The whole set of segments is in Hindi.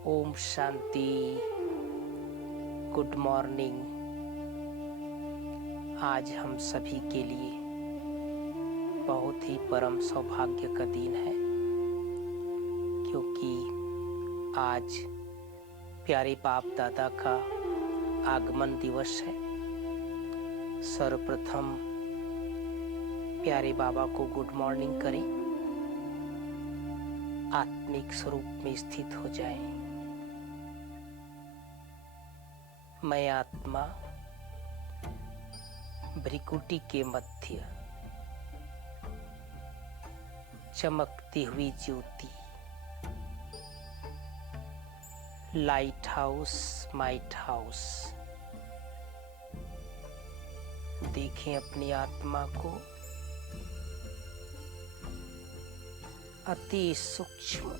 ओम शांति। Good morning. आज हम सभी के लिए बहुत ही परम सौभाग्य का दिन है, क्योंकि आज प्यारे बाप दादा का आगमन दिवस है। सर्वप्रथम प्यारे बाबा को गुड मॉर्निंग करें, आत्मिक स्वरूप में स्थित हो जाएं। मैं आत्मा भ्रिकुटी के मध्य चमकती हुई ज्योति, लाइट हाउस माइट हाउस। देखें अपनी आत्मा को, अति सूक्ष्म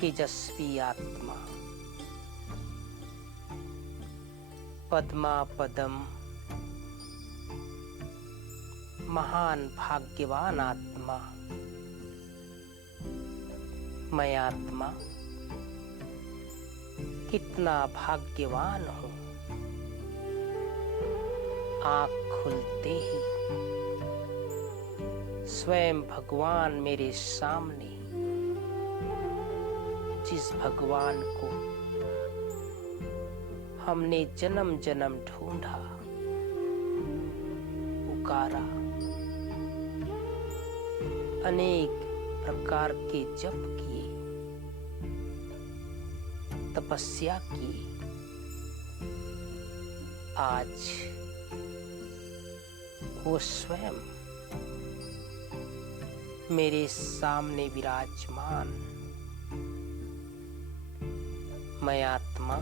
तेजस्वी आत्मा, पद्मा पदम, महान भाग्यवान आत्मा। मैं आत्मा कितना भाग्यवान हूँ। आँख खुलते ही स्वयं भगवान मेरे सामने, जिस भगवान को हमने जन्म जन्म ढूंढा, पुकारा, अनेक प्रकार के जप किए, तपस्या की, आज वो स्वयं मेरे सामने विराजमान। मैं आत्मा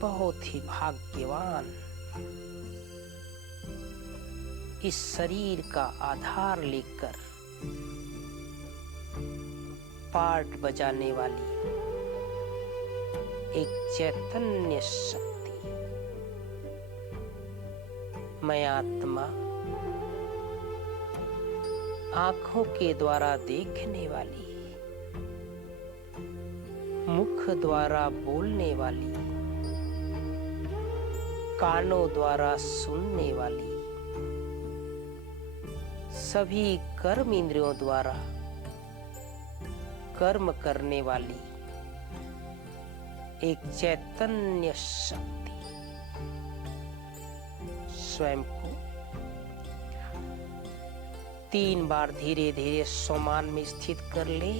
बहुत ही भाग्यवान इस शरीर का आधार लेकर पार्ट बजाने वाली एक चैतन्य शक्ति। मैं आत्मा आंखों के द्वारा देखने वाली, मुख द्वारा बोलने वाली, कानों द्वारा सुनने वाली, सभी कर्म इंद्रियों द्वारा कर्म करने वाली एक चैतन्य शक्ति। स्वयं को 3 बार धीरे धीरे सोमान में स्थित कर ले।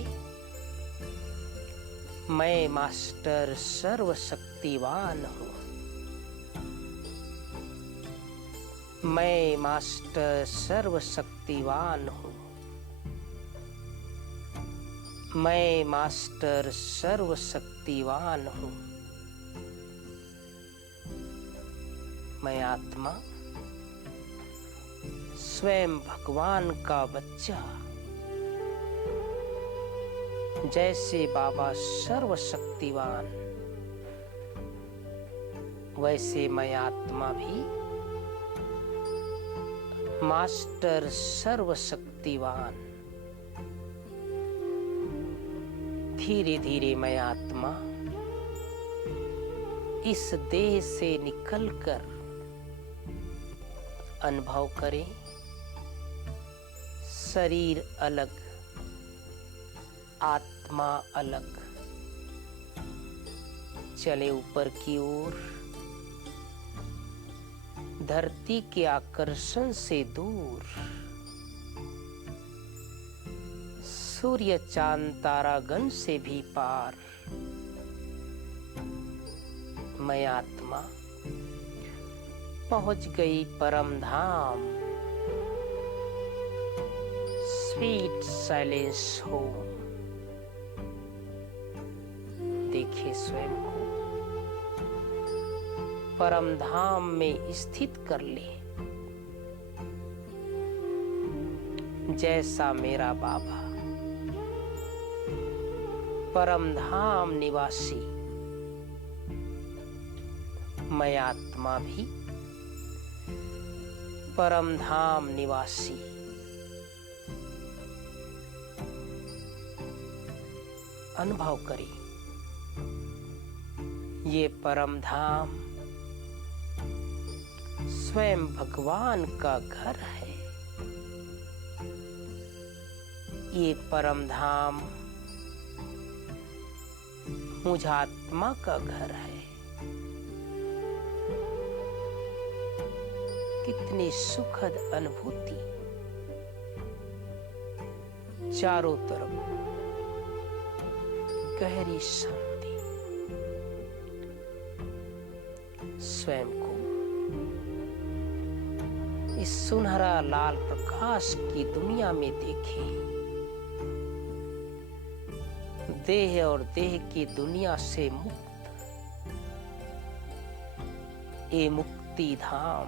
मैं मास्टर सर्वशक्तिवान हूँ। मैं मास्टर सर्वशक्तिवान हूँ। मैं मास्टर सर्वशक्तिवान हूँ। मैं आत्मा स्वयं भगवान का बच्चा। जैसे बाबा सर्वशक्तिवान, वैसे मैं आत्मा भी मास्टर सर्वशक्तिवान। धीरे धीरे मैं आत्मा इस देह से निकलकर अनुभव करें, शरीर अलग, आत्मा अलग। चले ऊपर की ओर, धरती के आकर्षण से दूर, सूर्य चांद तारागण से भी पार। मैं आत्मा पहुंच गई परम धाम, स्वीट साइलेंस होम। देखिए स्वयं को परम धाम में स्थित कर ले, जैसा मेरा बाबा परम धाम निवासी। मैं आत्मा भी परम धाम निवासी। अनुभव करें। ये परम धाम स्वयं भगवान का घर है। ये परम धाम मुझ आत्मा का घर है। कितनी सुखद अनुभूति। चारों तरफ गहरी शांति। स्वयं को इस सुनहरा लाल प्रकाश की दुनिया में देखें। देह और देह की दुनिया से मुक्त ये मुक्ति धाम,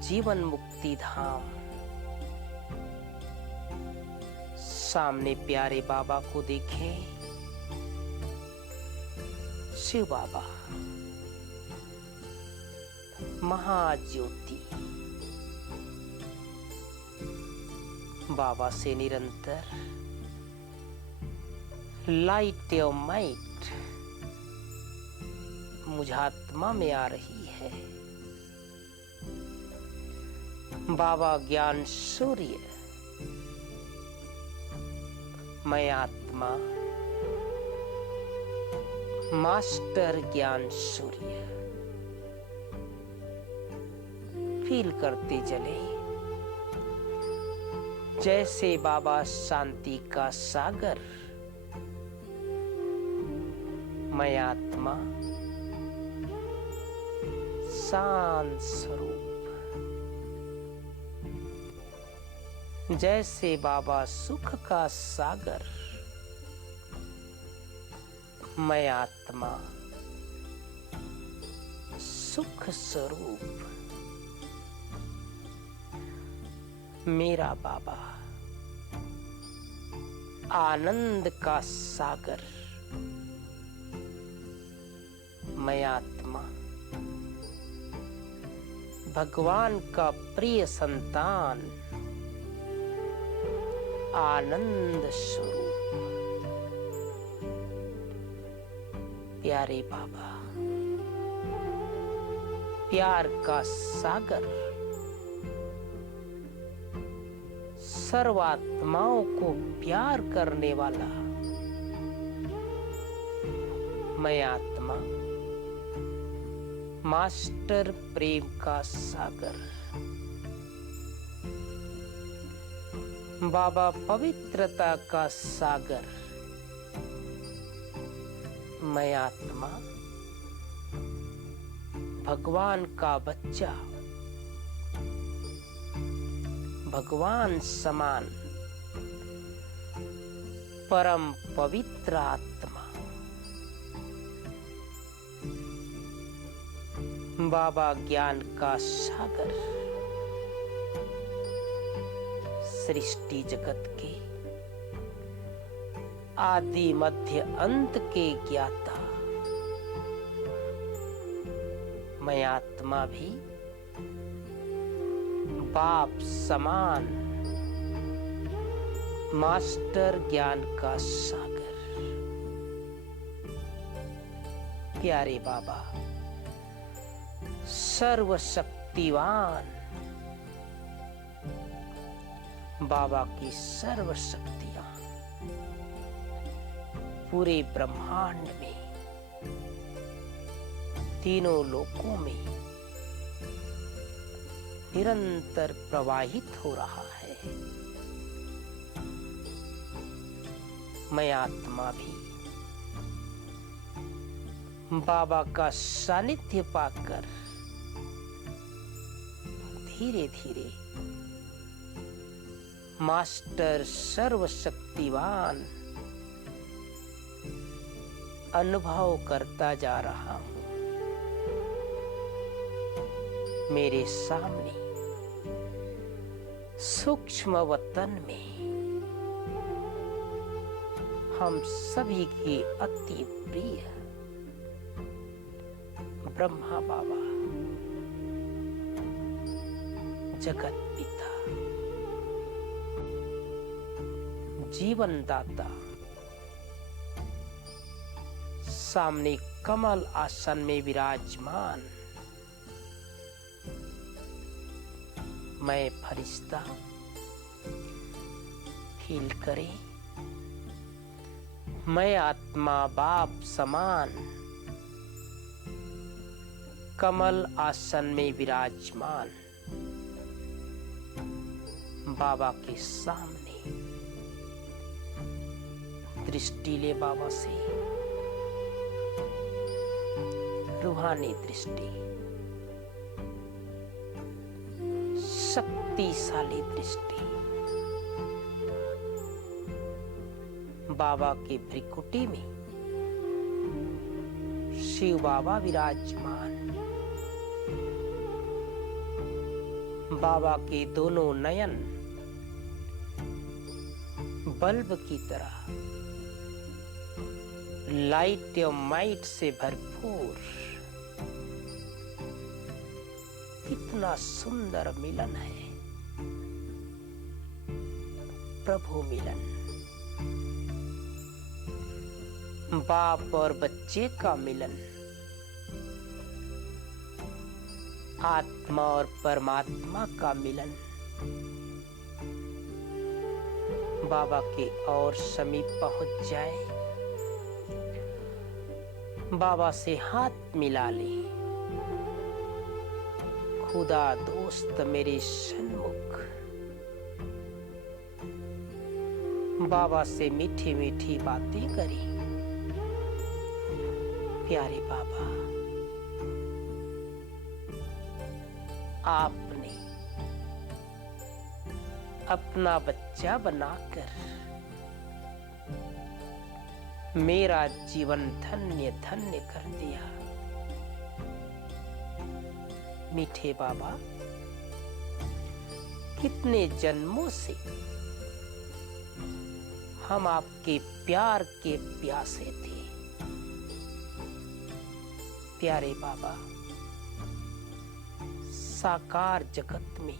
जीवन मुक्ति धाम। सामने प्यारे बाबा को देखें। शिव बाबा महाज्योति। बाबा से निरंतर लाइट और माइट मुझ आत्मा में आ रही है। बाबा ज्ञान सूर्य, मैं आत्मा मास्टर ज्ञान सूर्य। फील करते चले जैसे बाबा शांति का सागर। मैं आत्मा शांत स्वरूप। जैसे बाबा सुख का सागर। मैं आत्मा सुख स्वरूप। मेरा बाबा आनंद का सागर। मैं आत्मा भगवान का प्रिय संतान, आनंद स्वरूप। प्यारे बाबा प्यार का सागर, सर्वात्माओं को प्यार करने वाला। मैं आत्मा मास्टर प्रेम का सागर। बाबा पवित्रता का सागर। मैं आत्मा भगवान का बच्चा, भगवान समान परम पवित्र आत्मा। बाबा ज्ञान का सागर, सृष्टि जगत के आदि मध्य अंत के ज्ञाता। मैं आत्मा भी बाप समान मास्टर ज्ञान का सागर। प्यारे बाबा सर्वशक्तिवान। बाबा की सर्व शक्तियां पूरे ब्रह्मांड में, तीनों लोकों में निरंतर प्रवाहित हो रहा है। मैं आत्मा भी बाबा का सानिध्य पाकर धीरे धीरे मास्टर सर्वशक्तिवान अनुभव करता जा रहा हूं। मेरे सामने सूक्ष्म वतन में हम सभी के अति प्रिय ब्रह्मा बाबा, जगत पिता, जीवन दाता सामने कमल आसन में विराजमान मैं फरिश्ता फील करे, मैं आत्मा बाप समान कमल आसन में विराजमान बाबा के सामने दृष्टि ले बाबा से, रूहानी दृष्टि, शक्तिशाली दृष्टि। बाबा के भ्रिकुटी में शिव बाबा विराजमान, बाबा के दोनों नयन बल्ब की तरह लाइट और माइट से भरपूर। कितना सुंदर मिलन है, प्रभु मिलन। बाप और बच्चे का मिलन, आत्मा और परमात्मा का मिलन। बाबा के और समीप पहुंच जाए, बाबा से हाथ मिला ले। खुदा दोस्त मेरे सन्मुख, बाबा से मीठी मीठी बातें करी। प्यारे बाबा, आपने अपना बच्चा बनाकर मेरा जीवन धन्य धन्य कर दिया। मीठे बाबा, कितने जन्मों से हम आपके प्यार के प्यासे थे। प्यारे बाबा, साकार जगत में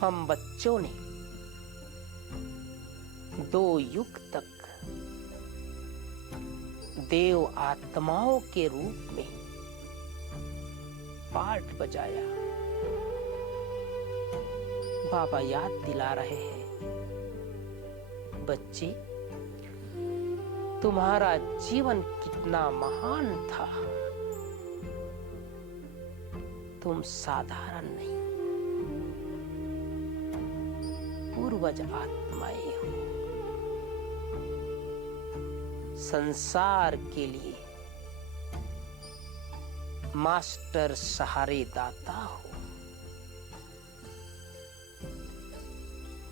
हम बच्चों ने 2 युग तक देव आत्माओं के रूप में पाठ बजाया। बाबा याद दिला रहे हैं, बच्चे, तुम्हारा जीवन कितना महान था। तुम साधारण नहीं, पूर्वज आत्माएं हो। संसार के लिए मास्टर सहारे दाता हो।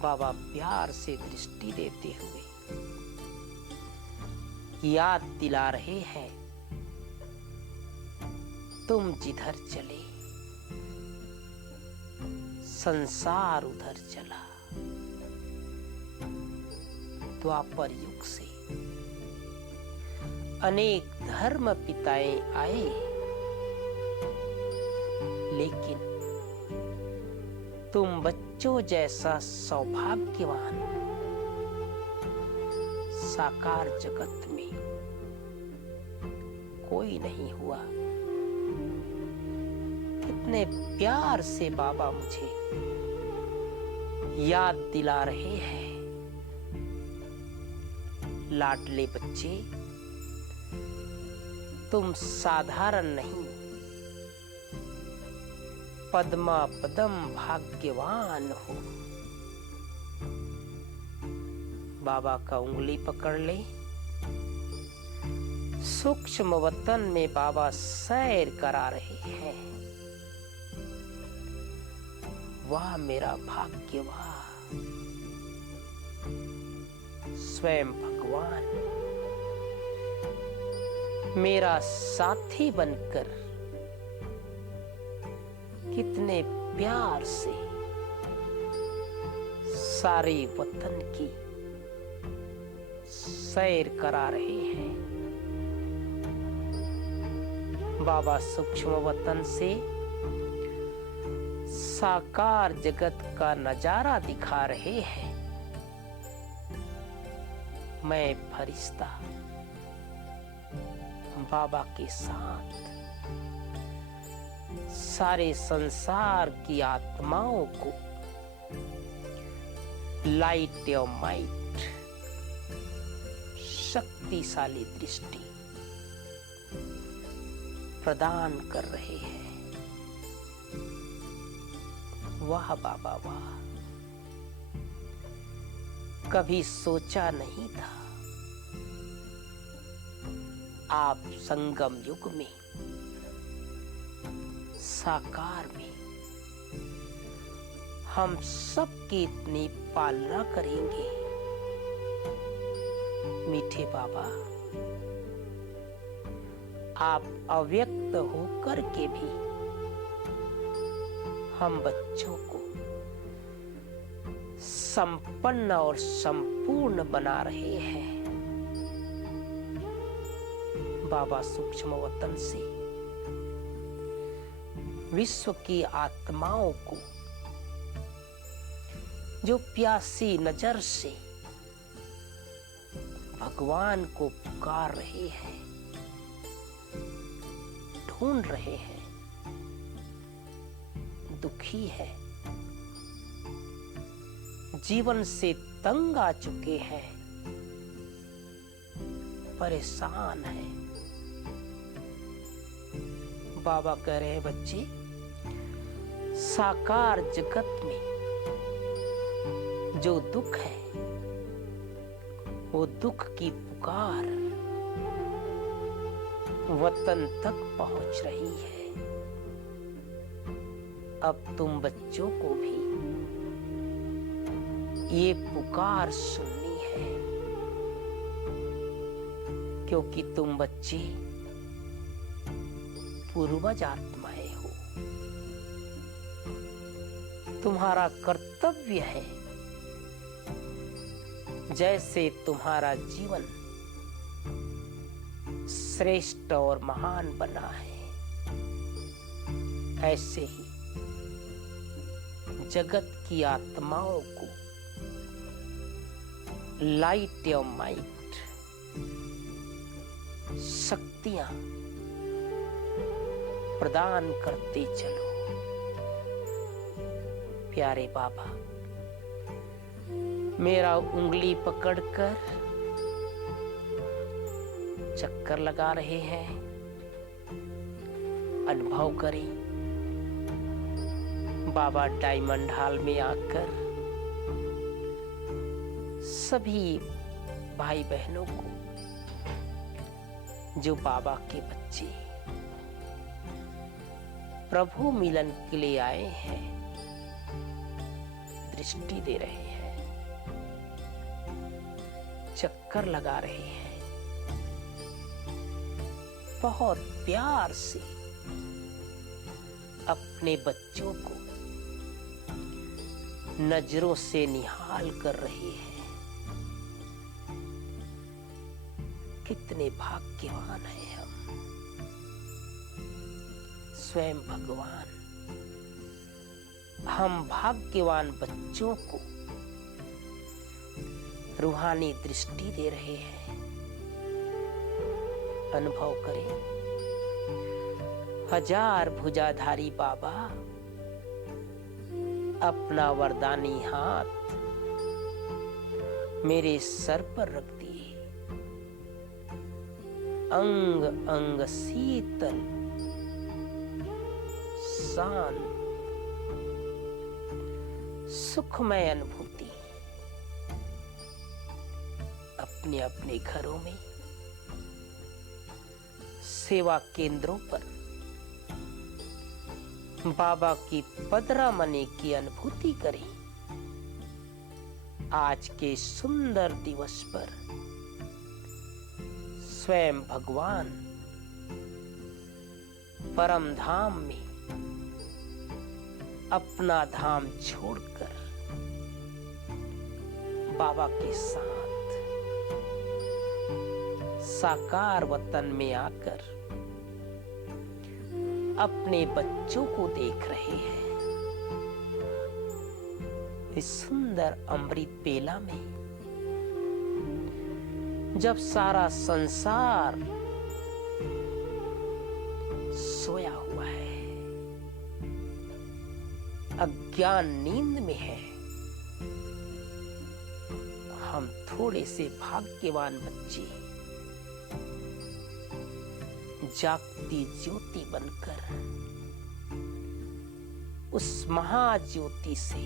बाबा प्यार से दृष्टि देते हुए याद दिला रहे हैं, तुम जिधर चले संसार उधर चला। द्वापर युग से अनेक धर्म पिताएं आए, लेकिन तुम बच्चों जैसा सौभाग्यवान साकार जगत में कोई नहीं हुआ। कितने प्यार से बाबा मुझे याद दिला रहे हैं, लाडले बच्चे, तुम साधारण नहीं, पद्मा पदम भाग्यवान हो। बाबा का उंगली पकड़ ले। सूक्ष्म वतन में बाबा सैर करा रहे हैं। वाह मेरा भाग्य, वाह स्वयं भगवान मेरा साथी बनकर कितने प्यार से सारे वतन की सैर करा रहे हैं। बाबा सूक्ष्म वतन से साकार जगत का नजारा दिखा रहे हैं। मैं फरिश्ता बाबा के साथ सारे संसार की आत्माओं को लाइट और माइट, शक्तिशाली दृष्टि प्रदान कर रहे हैं। वाह बाबा वाह, कभी सोचा नहीं था आप संगम युग में साकार में हम सबकी इतनी पालना करेंगे। मीठे बाबा, आप अव्यक्त होकर के भी हम बच्चों को संपन्न और संपूर्ण बना रहे हैं। बाबा सूक्ष्म वतन से विश्व की आत्माओं को जो प्यासी नजर से भगवान को पुकार रहे हैं, ढूंढ रहे हैं, दुखी है, जीवन से तंग आ चुके हैं, परेशान है। बाबा कह रहे हैं बच्चे, साकार जगत में जो दुख है वो दुख की पुकार वतन तक पहुंच रही है। अब तुम बच्चों को भी ये पुकार सुननी है, क्योंकि तुम बच्चे पूर्वज आत्माएं हो। तुम्हारा कर्तव्य है, जैसे तुम्हारा जीवन श्रेष्ठ और महान बना है, ऐसे ही जगत की आत्माओं को लाइट और माइट, शक्तियां प्रदान करते चलो। प्यारे बाबा मेरा उंगली पकड़कर चक्कर लगा रहे हैं, अनुभव करें। बाबा डायमंड हॉल में आकर सभी भाई बहनों को, जो बाबा के बच्चे प्रभु मिलन के लिए आए हैं, दृष्टि दे रहे हैं, चक्कर लगा रहे हैं। बहुत प्यार से अपने बच्चों को नजरों से निहाल कर रहे हैं। कितने भाग्यवान हैं हम। स्वयं भगवान हम भाग्यवान बच्चों को रूहानी दृष्टि दे रहे हैं। अनुभव करें, हजार भुजाधारी बाबा अपना वरदानी हाथ मेरे सर पर रख दिए। अंग अंग शीतल शांत सुखमय अनुभूति। अपने अपने घरों में, सेवा केंद्रों पर बाबा की पदरामनी की अनुभूति करें। आज के सुंदर दिवस पर स्वयं भगवान परम धाम में अपना धाम छोड़कर बाबा के साथ साकार वतन में आकर अपने बच्चों को देख रहे हैं। इस सुंदर अमृत बेला में जब सारा संसार सोया हुआ है, अज्ञान नींद में है, हम थोड़े से भाग्यवान बच्चे जागती ज्योति बनकर उस महाज्योति से,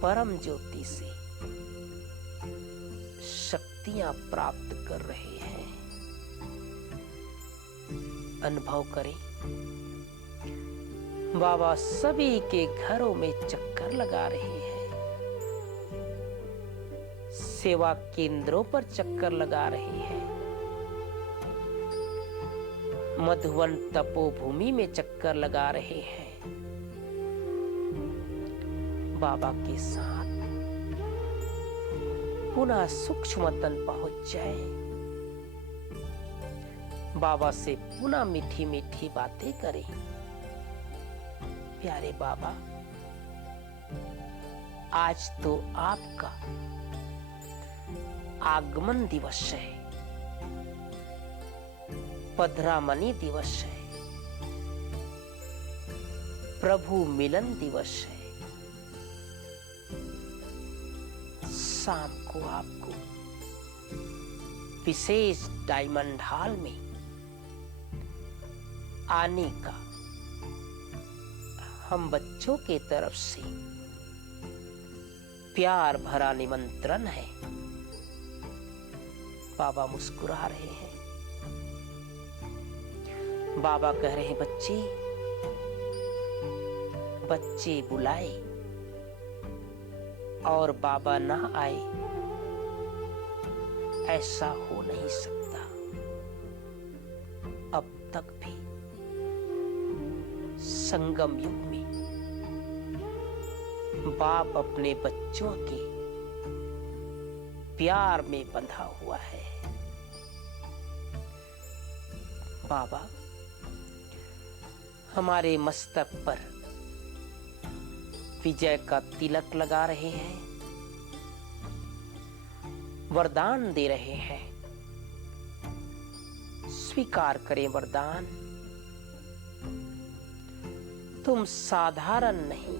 परम ज्योति से शक्तियां प्राप्त कर रहे हैं। अनुभव करें, बाबा सभी के घरों में चक्कर लगा रहे हैं, सेवा केंद्रों पर चक्कर लगा रहे हैं, मधुवन तपोभूमि में चक्कर लगा रहे हैं। बाबा के साथ पुनः सूक्ष्म तन पहुंच जाए, बाबा से पुनः मीठी मीठी बातें करें। प्यारे बाबा, आज तो आपका आगमन दिवस है, पधरामणि दिवस है, प्रभु मिलन दिवस है। शाम को आपको विशेष डायमंड हॉल में आने का हम बच्चों के तरफ से प्यार भरा निमंत्रण है। बाबा मुस्कुरा रहे हैं। बाबा कह रहे हैं, बच्चे बच्चे बुलाए और बाबा ना आए, ऐसा हो नहीं सकता। अब तक भी संगम युग में बाप अपने बच्चों के प्यार में बंधा हुआ है। बाबा हमारे मस्तक पर विजय का तिलक लगा रहे हैं, वरदान दे रहे हैं। स्वीकार करें वरदान। तुम साधारण नहीं,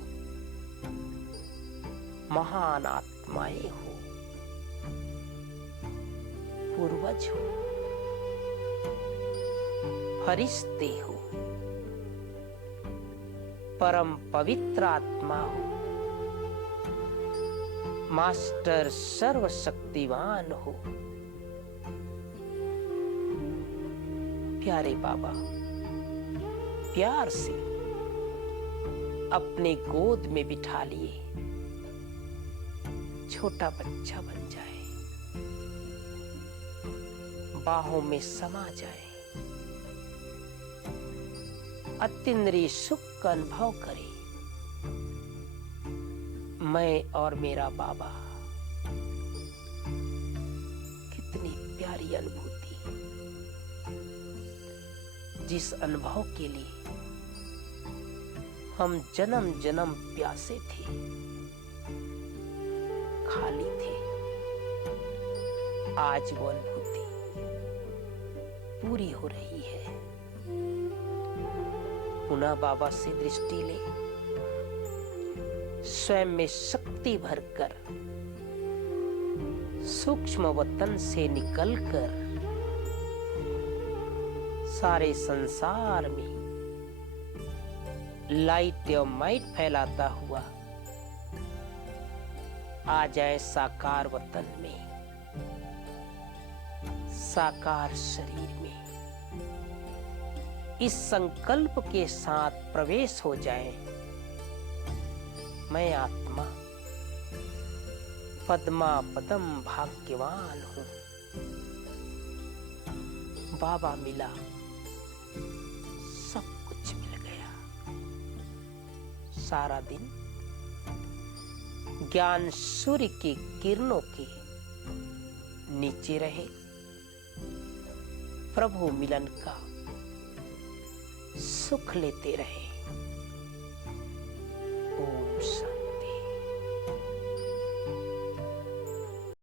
महान आत्माएं हो, पूर्वज हो, फरिश्ते हो, परम पवित्र आत्मा हो, मास्टर सर्वशक्तिवान हो। प्यारे बाबा प्यार से अपने गोद में बिठा लिए, छोटा बच्चा बन जाए, बाहों में समा जाए, अतीन्द्रिय सुख का अनुभव करे। मैं और मेरा बाबा, कितनी प्यारी अनुभूति, जिस अनुभव के लिए हम जन्म जन्म प्यासे थे, खाली थे। आज वो अनुभूति पूरी हो रही है। पुनः बाबा से दृष्टि ले, स्वयं में शक्ति भरकर सूक्ष्म वतन से निकलकर सारे संसार में लाइट और माइट फैलाता हुआ आ जाए साकार वतन में, साकार शरीर में। इस संकल्प के साथ प्रवेश हो जाए, मैं आत्मा पद्मा पदम भाग्यवान हूं। बाबा मिला, सब कुछ मिल गया। सारा दिन ज्ञान सूर्य की किरणों के नीचे रहे, प्रभु मिलन का सुख लेते रहे।